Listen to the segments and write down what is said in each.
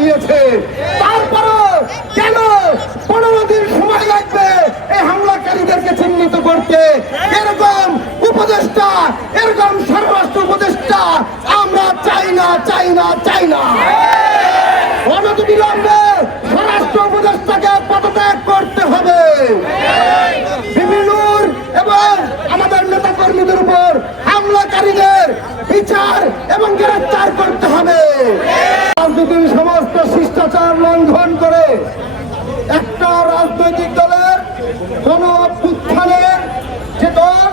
গিয়েছে। তারপরে কেন পনেরো দিন সময় লাগবে এই হামলাকারীদেরকে চিহ্নিত করতে? এরকম উপদেষ্টা, এরকম স্বরাষ্ট্র উপদেষ্টা আমরা চাই না চাই না চাই না অনতি বিলম্বে স্বরাষ্ট্র উপদেষ্টাকে পদত্যাগ করতে হবে বিভিন্নর এবং আমাদের নেতা কর্মীদের উপর হামলাকারীদের বিচার এবং গ্রেফতার করতে হবে রাজনীতির সমস্ত শিষ্টাচার লঙ্ঘন করে একটা রাজনৈতিক দলের কোন অভ্যুত্থানের যে দল,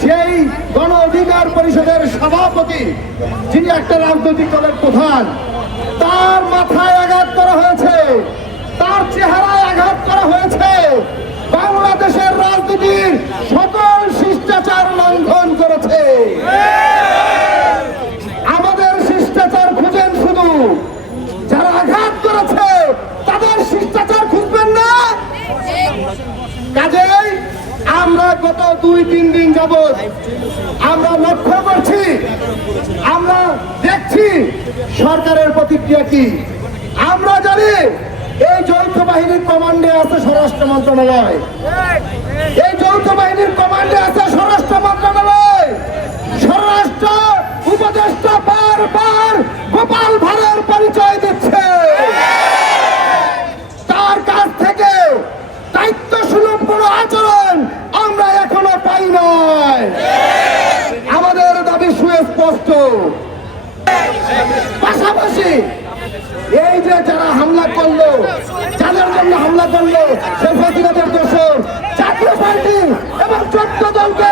সেই গণ অধিকার পরিষদের সভাপতি, যিনি একটা রাজনৈতিক দলের প্রধান, তার মাথায় আঘাত করা হয়েছে তার চেহারায় আঘাত করা হয়েছে বাংলাদেশের রাজনীতির সকল শিষ্টাচার লঙ্ঘন করেছে আমাদের শিষ্টাচার খুঁজেন শুধু যারা আঘাত করেছে তাদের শিষ্টাচার খুঁজবেন না কাজেই আমরা গত দুই, তিন দিন যাবৎ আমরা লক্ষ্য করছি, আমরা দেখছি সরকারের প্রতিক্রিয়া কি। আমরা জানি এই যৌথ বাহিনীর কমান্ডে আছে স্বরাষ্ট্র মন্ত্রণালয়। এই যৌথ বাহিনীর কমান্ডে আছে দাবি সুস্পষ্ট পাশাপাশি এই যে যারা হামলা করল, যাদের জন্য হামলা করল সেই ফেসিলাদের দোষর জাতীয় পার্টি এবং চোদ্দ দলকে